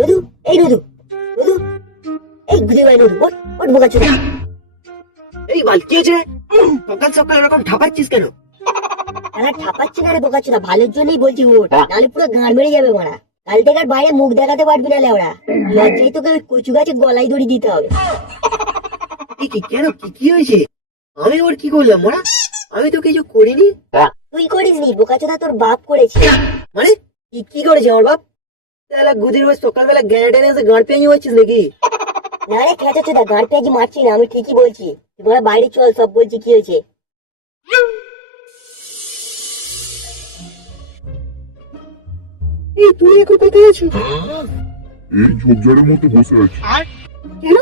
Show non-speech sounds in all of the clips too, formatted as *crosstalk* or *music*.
নদু এই নদু নদু। এই গুদে ভাই নদু ওট ওট বোকা চুদা। এই বাল কি হয়েছে সকাল সকাল এরকম ঠাপাচ্ছিস কেন? তারা ঠাপাচ্ছে না রে বোকা চুদা ভালোর জন্যই বলছি ওট নাহলে পুরো গাঁড় মেরে যাবে মারা। কাল থেকে আর বাইরে মুখ দেখাতে পারবি না লেওড়া। লজ্জায় তোকে ওই কচু গাছে গলায় দড়ি দিতে হবে। কেন? কি কি হয়েছে? আমি ওর কি করলাম মোরা? আমি তো কিছু করিনি। তুই করিস নি বোকা চুদা তোর বাপ করেছে। মানে? কি কি করেছে আমার বাপ? তাহলে গুদির বয়স সকালবেলা গ্যানে টেনে এসে গাঁড় পেঁয়ে হচ্ছিস নাকি? না রে খেঁচা চুদা গাঁড় পেঁয়াজি মারছি না আমি ঠিকই বলছি। তুই বড় বাইরে চল সব বলছি কি হয়েছে। এই তুমি এখন কোথায় আছো? এই ঝোপঝাড়ের মতো বসে আছি। কেন?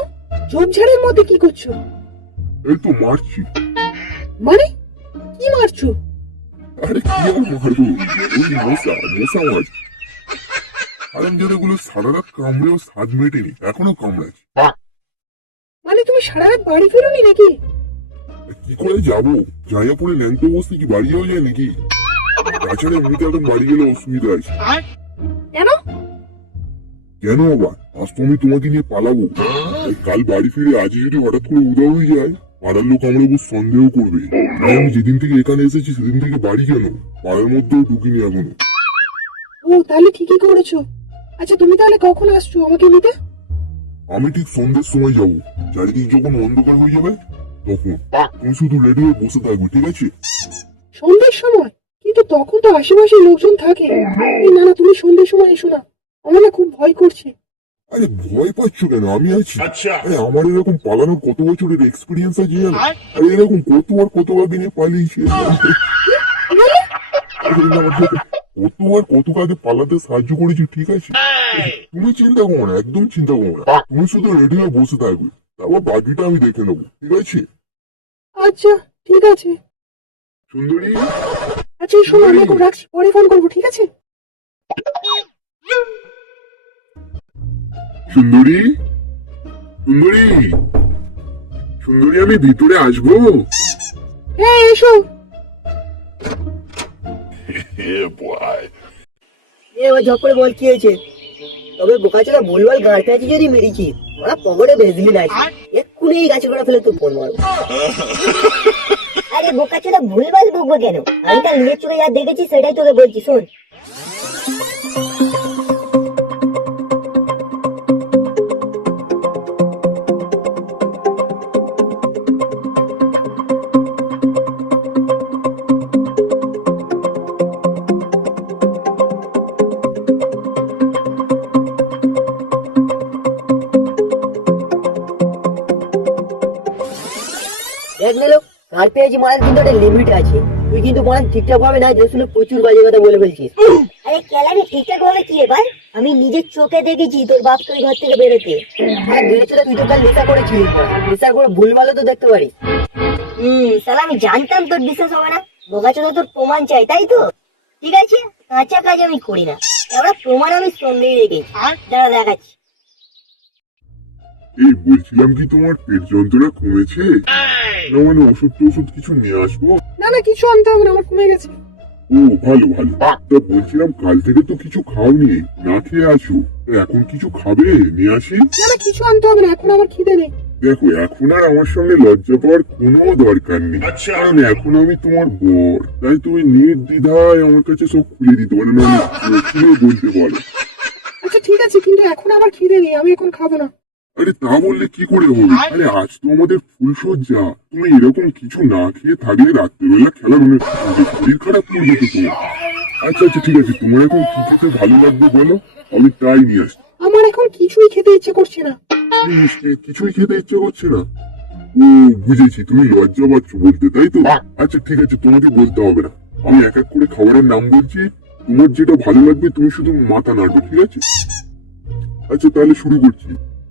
ঝোপঝাড়ের মধ্যে কি করছ? এই তো মারছি। মানে? কি মারছো? আরে কি আর মারবো? ওই মশা মশা মাছ সারা রাত কামড়েও স্বাদ মেটেনি এখনও কামড়াচ্ছে। মানে তুমি সারা রাত বাড়ি ফেরোনি নাকি? কি করে যাব? জায়গা ল্যাংটো বসতে কি বাড়ি যাওয়া যায় নাকি? তাছাড়া এমনিতে এখন বাড়ি গেলে অসুবিধা আছে। কেন? কেন আবার? আজ তো আমি তোমাকে নিয়ে পালাবো। কাল বাড়ি ফিরে আজই যদি হঠাৎ করে উদয় হয়ে যায় পাড়ার লোক আমার উপর সন্দেহ করবে। আমি যেদিন থেকে এখানে এসেছি সেদিন থেকে বাড়ি কেন? পাড়ার মধ্যেও ঢুকিনি এখনও। ও তাহলে ঠিকই করেছ। আচ্ছা তুমি তাহলে কখন আসছো? আমাকে নিতে? আমি ঠিক সন্ধ্যের সময় যাব। চারিদিক যখন অন্ধকার হয়ে যাবে তখন তুমি শুধু রেডি হয়ে বসে থাকবে ঠিক আছে? সন্ধ্যের সময়? কিন্তু তখন তো আশেপাশে লোকজন থাকে। না না তুমি সন্ধ্যের সময় এসো না। আমার না খুব ভয় করছে। আরে ভয় পাচ্ছ কেন? আমি আছি। আরে আমার এরকম পালানোর কত বছরের এক্সপিরিয়েন্স আছে জানো? আরে? এরকম কতবার কত আগে নিয়ে পালিয়েছি কতবার কত আগে পালাতে সাহায্য করেছি ঠিক আছে? তুমি চিন্তা করো না একদম চিন্তা করো না। তুমি শুধু রেডি হয়ে বসে থাকবে। তারপর বাকিটা আমি দেখে নেব ঠিক আছে? আচ্ছা ঠিক আছে। সুন্দরী? আচ্ছা শোনো আমি এখন রাখছি পরে ফোন করব ঠিক আছে? সুন্দরী? সুন্দরী? সুন্দরী আমি ভিতরে আসব? হ্যাঁ এসো। ঝপ করে বল কি হয়েছে? তবে বোকা বোকাচোরা ভুলভাল গাঁড় পেঁচি যদি মেরেছি ওরা পকেটে ভেজলি না এক্ষুনি এই গাছে করে ফেলে তুই ফোন মারো *laughs* আরে বোকা চুদা ভুলভাল বকবো কেন? আমি তার নিজের চোখে যা দেখেছি সেটাই তোকে বলছি শোন। দেখ নিলো গাঁড় পেঁয়াজি মারার কিন্তু একটা লিমিট আছে। তুই কিন্তু মারান ঠিকঠাক ভাবে না শুনে প্রচুর বাজে কথা বলে ফেলছিস। আরে কেলামি ঠিকঠাক ভাবে কি এবার? আমি নিজের চোখে দেখেছি তোর বাপ তোর ঘর থেকে বেরোতে। আর বেড়েছে তুই তো কাল নেশা করেছিলিস নেশার করে ভুল ভালো তো দেখতে পারিস। হুম তাহলে আমি জানতাম তোর বিশ্বাস হবে না। বোকা চোদা তোর প্রমাণ চাই তাই তো? ঠিক আছে কাঁচা কাজ আমি করি না। এবার প্রমাণ আমি সঙ্গেই রেখেছি। দাঁড়া দেখাচ্ছি। এই বলছিলাম কি তোমার পেট যন্ত্রণা কমেছে? না মানে ওষুধ টষুধ কিছু নিয়ে আসব? না না কিছু আনতে হবে না আমার কমে গেছে। ও ভালো ভালো। তা বলছিলাম কাল থেকে তো কিছু খাওনি না খেয়ে আসো। এখন কিছু খাবে নিয়ে আসি? না না কিছু আনতে হবে না এখন আমার খিদে নেই। দেখো এখন আর আমার সঙ্গে লজ্জা পাওয়ার কোনো দরকার নেই। কারণ এখন আমি তোমার বর তাই তুমি নির্দ্বিধায় আমার কাছে সব খুলে দিতে পারো না খুলে বলতে পারো। আচ্ছা ঠিক আছে কিন্তু এখন আমার খিদে নেই আমি এখন খাব না। আরে তা বললে কি করে হবে? আরে আজ তো আমাদের ফুলসজ্জা তুমি এরকম কিছু না খেয়ে থাকলে রাত্রেবেলা খেলার অনেক শরীর খারাপ করবে তো। তোমার আচ্ছা আচ্ছা ঠিক আছে। তোমার এখন কি খেতে ভালো লাগবে বলো? আমি তাই নিয়ে আসছি। আমার এখন কিছুই খেতে ইচ্ছে করছে না। কিছুই খেতে ইচ্ছে করছে না? ও বুঝেছি। তুমি লজ্জা পাচ্ছ বলতে তাই তো? আচ্ছা ঠিক আছে। তোমাকে বলতে হবে না। আমি এক এক করে খাবারের নাম বলছি। তোমার যেটা ভালো লাগবে তুমি শুধু মাথা নাড়বে ঠিক আছে? আচ্ছা তাহলে শুরু করছি।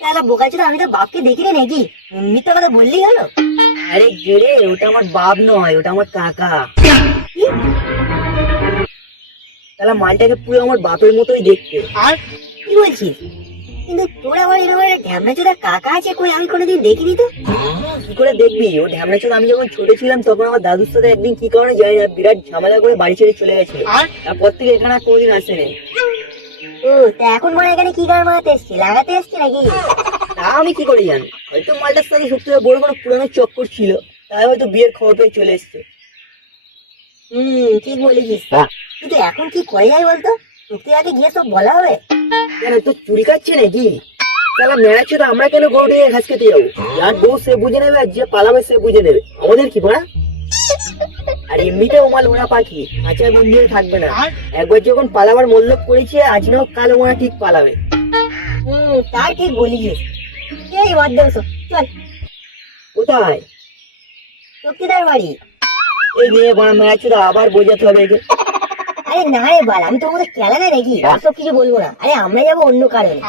তাহলে বোকা ছিল আমি তো বাপকে দেখিনি নাকি? মিথ্যা কথা বললেই হলো। আরে গেরে ওটা আমার বাপ নয় ওটা আমার কাকা। তাহলে মালটাকে পুরো আমার বাপের মতোই দেখতে। আর? কি বলছিস? কিন্তু তোর আবার এরকম একটা ঢ্যামনা চোদা কাকা আছে কই? আমি কোনোদিন দেখিনি তো। কি করে দেখবি? ও ঢ্যামনা চোদ আমি যখন ছোট ছিলাম তখন আমার দাদুর সাথে একদিন কি কারণে জানি না বিরাট ঝামেলা করে বাড়ি ছেড়ে চলে গেছে। আর? তারপর থেকে এখানে কোনোদিন আসেনি। ও তা এখন মনে এখানে কি গান মারাতে এসছে? লাগাতে এসছে নাকি? তা আমি কি করে জানি হয়তো মালটার সাথে সত্যি বড় কোনো পুরানো চক্কর ছিল তাই হয়তো বিয়ের খবর পেয়ে চলে এসছে। হুম ঠিক বলেছিস। কিন্তু এখন কি করে যায় বলতো? তোকে আগে গিয়ে সব বলা হবে? কেন তো চুরি কাটছে নাকি? তাহলে মেলা ছিল আমরা কেন গরু দিয়ে ঘাস খেতে যাব? যার বউ সে বুঝে নেবে আর যে পালাবে সে বুঝে নেবে। আমাদের কি পড়া আর এমনিতেও মাল ওরা পাখি আচার বন্দিয়ে থাকবে না। একবার যখন পালাবার মল্লক করেছে আজ না হোক কাল ওরা ঠিক পালাবে। হুম তা ঠিক বলেছিস এই মাধ্যম সব চল। কোথায়? শক্তিদার বাড়ি। এই নিয়ে বড় ছিল আবার বোঝাতে হবে আরে না রে বাল আমি তোর মধ্যে খেলা না নাকি সব কিছু বলব না। আরে আমরা যাব অন্য কারণে।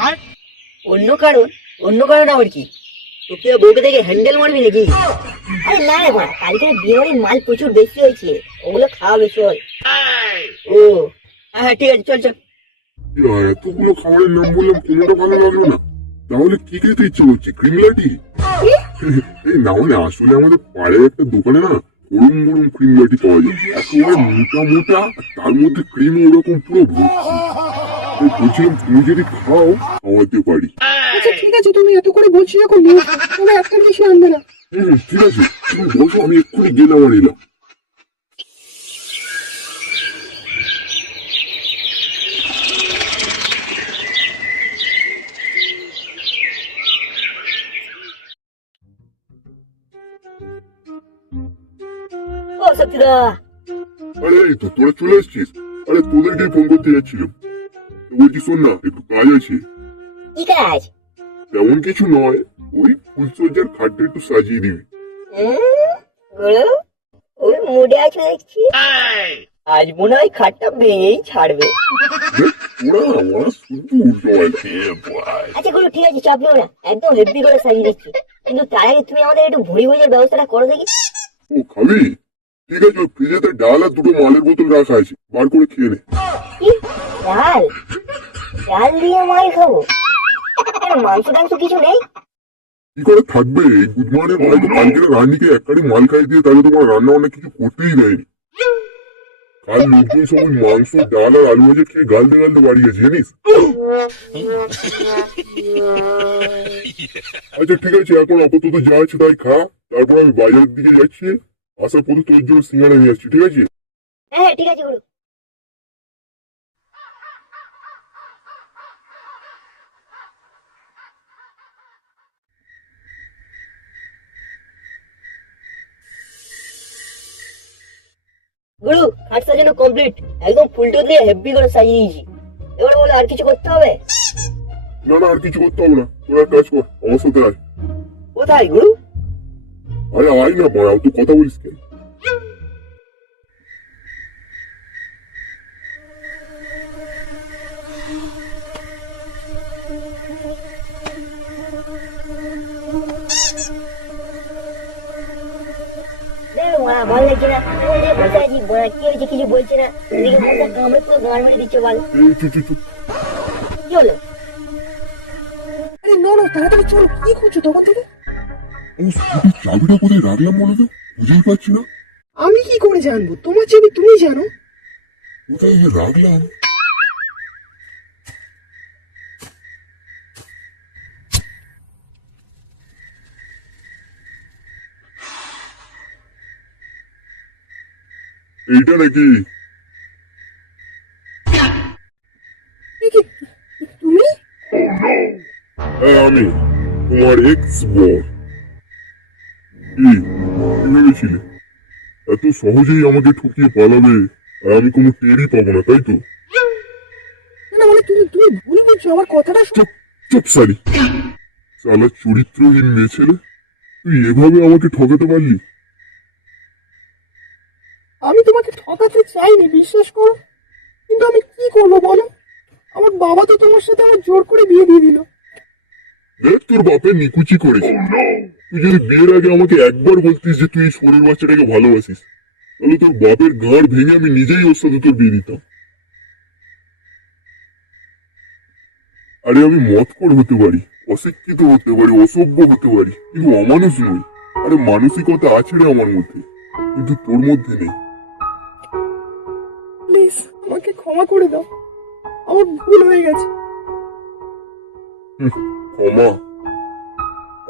অন্য কারণ? অন্য কারণ আবার কি? তোকে বউকে দেখে হ্যান্ডেল মারবি নাকি? আরে না রে বাল কালকে বিয়ে মাল প্রচুর বেশি হয়েছে ওগুলো খাওয়াবে চল ও। হ্যাঁ হ্যাঁ ঠিক আছে চল চল। এতগুলো খাবারের নাম বললাম কোনোটা ভালো লাগল না। তাহলে কি খেতে ইচ্ছে করছে ক্রিমলাটি এই না হলে আসলে আমাদের পাড়ায় একটা দোকানে না গরম গরম ক্রিমলাটি পাওয়া যায়। একেবারে মোটা মোটা তার মধ্যে ক্রিম ওরকম পুরো ভর্তি। বলছিলাম তুমি যদি খাও খাওয়াতে পারি। আচ্ছা ঠিক আছে তুমি এত করে বলছি যখন নিও একটা বেশি আনবে না। হুম ঠিক আছে। তুমি বসো আমি এক্ষুনি গেলাম আর এলাম ও সত্যিদা। আরে এই তো তোরা চলে এসছিস। আরে তোদেরকে ফোন করতে যাচ্ছিলাম। বলছি শোন না একটু কাজ আছে। কি কাজ? তেমন কিছু নয় ওই ফুলসজ্জার খাটটা একটু সাজিয়ে দিবি। ওই মুডে আছো দেখছি আজ মনে হয় খাটটা ভেঙেই ছাড়বে। ওরা ওরা শুধু উল্টো আছে আচ্ছা গুরু ঠিক আছে চাপ নিও না। একদম হেভি করে সাজিয়ে দিচ্ছি। কিন্তু তার আগে তুমি আমাদের একটু ভুড়ি ভুজির ব্যবস্থাটা করো দেখি। ও খাবি? ঠিক আছে ফ্রিজেতে ডাল আর দুটো মালের বোতল রাখা আছে। বার করে খেয়ে নে। ডাল? ডাল দিয়ে মাল খাব? মাংস টাংস কিছু নেই। কি করে থাকবে? ভাই তো কালকে রানীকে এক কারি মাল খাই দিয়ে তাহলে তোমার রান্না অনেক কিছু করতেই দেয়নি কাল লোকজন সব ওই মাংস ডাল আর আলু ভাজা খেয়ে গালতে গালতে বাড়ি গেছে জানিস? আচ্ছা ঠিক আছে এখন আপাতত যা আছে তাই খা। তারপর আমি বাজারের দিকে যাচ্ছি। আসার পথে তোর জন্য সিঙ্গাড়া নিয়ে আসছি ঠিক আছে? হ্যাঁ হ্যাঁ, ঠিক আছে গুরু খাট সাজানো কমপ্লিট একদম ফুলটো দিয়ে হেভি করে সাজিয়েছি এবার বলে আর কিছু করতে হবে? না না আর কিছু করতে হবে না। তোরা কাজ কর সাথে আয়। কোথায় গুরু? আরে আয় না বড় তুই কথা বলিস কেন মারা না। ওই যে বসে আছি কি হয়েছে কিছু বলছে না এদিকে মুখটা কামড়ে পুরো গান মারি দিচ্ছে বল। এই চুপ চুপ চুপ কি হলো? আরে না না তাড়াতাড়ি চলো কি করছ তখন থেকে? ও চাবিটা কোথায় রাখলাম বলো তো? খুঁজেই পাচ্ছি না। আমি কি করে জানব? তোমার চাবি তুমি জানো। কোথায় রাখলাম? এইটা নাকি? তুমি? হ্যাঁ আমি। তোমার এক্স বর কি ভেবেছিলে? এত সহজেই আমাকে ঠকিয়ে পালাবে আর আমি কোনো টেরই পাবো না তাই তো? না মানে তুমি তুমি ভুল বলছো আমার কথাটা। চুপ চুপ সালি। সালা চরিত্রহীন মেয়ে ছেলে তুই এভাবে আমাকে ঠকাতে পারলি? আমি তোমাকে ঠকাতে চাইনি বিশ্বাস করো। কিন্তু আমি কি করব বলো? আমার বাবা তো তোমার সাথে আমার জোর করে বিয়ে দিয়ে দিল। দেখ তোর বাপের নিকুচি করেছে। তুই যদি বিয়ের আগে আমাকে একবার বলতিস যে তুই এই সোরের বাচ্চাটাকে ভালোবাসিস তাহলে তোর বাপের ঘাড় ভেঙে আমি নিজেই ওর সাথে তোর বিয়ে দিতাম। আরে আমি মতকর হতে পারি অশিক্ষিত হতে পারি অসভ্য হতে পারি কিন্তু অমানুষ নই। আরে মানসিকতা আছে রে আমার মধ্যে কিন্তু তোর মধ্যে নেই। আমাকে ক্ষমা করে দাও। আমার ভুল হয়ে গেছে। ক্ষমা।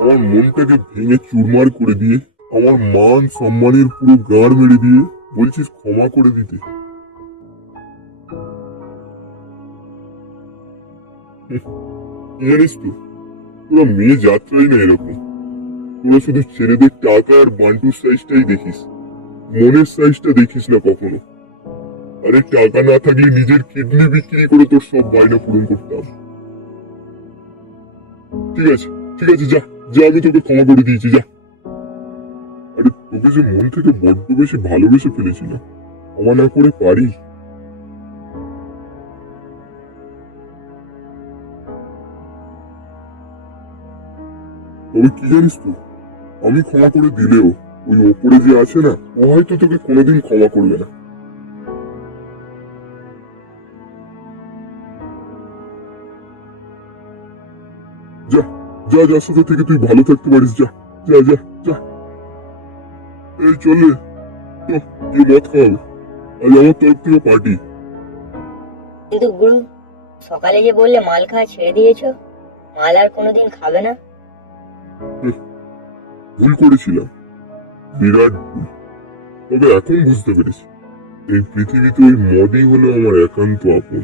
আমার মনটাকে ভেঙে চুরমার করে দিয়ে, আমার মান সম্মানের পুরো গাড় মেরে দিয়ে বলছিস ক্ষমা করে দিতে। জানিস তো তোরা মেয়ে যাত্রাই না এরকম। তোরা শুধু ছেলেদের টাকা আর বান্টুর সাইজটাই দেখিস। মনের সাইজটা দেখিস না কখনো। আরে টাকা না থাকলে নিজের কিডনি বিক্রি করে তোর সব বায়না পূরণ করতাম ঠিক আছে ঠিক আছে, যা যা, আমি তোকে ক্ষমা করে দিয়েছি, যা। আরে তোকে যে মন থেকে বড্ড বেশি ভালোবেসে ফেলেছিলাম, ক্ষমা না করে পারি? তবে কি জানিস তো, আমি ক্ষমা করে দিলেও ওই ওপরে যে আছে না, ও হয়তো তোকে কোনোদিন ক্ষমা করবে না। যা যা যা সাথে থেকে তুই ভালো থাকতে পারিস যা যা যা যা। এই চললে তো কি মদ খাওয়াবে? আজ আমার তরফ থেকে পার্টি। কিন্তু গুরু সকালে যে বললে মাল খাওয়া ছেড়ে দিয়েছ মাল আর কোনোদিন খাবে না? ভুল করেছিলাম। বিরাট ভুল। তবে এখন বুঝতে পেরেছি। এই পৃথিবীতে ওই মদই হলো আমার একান্ত আপন।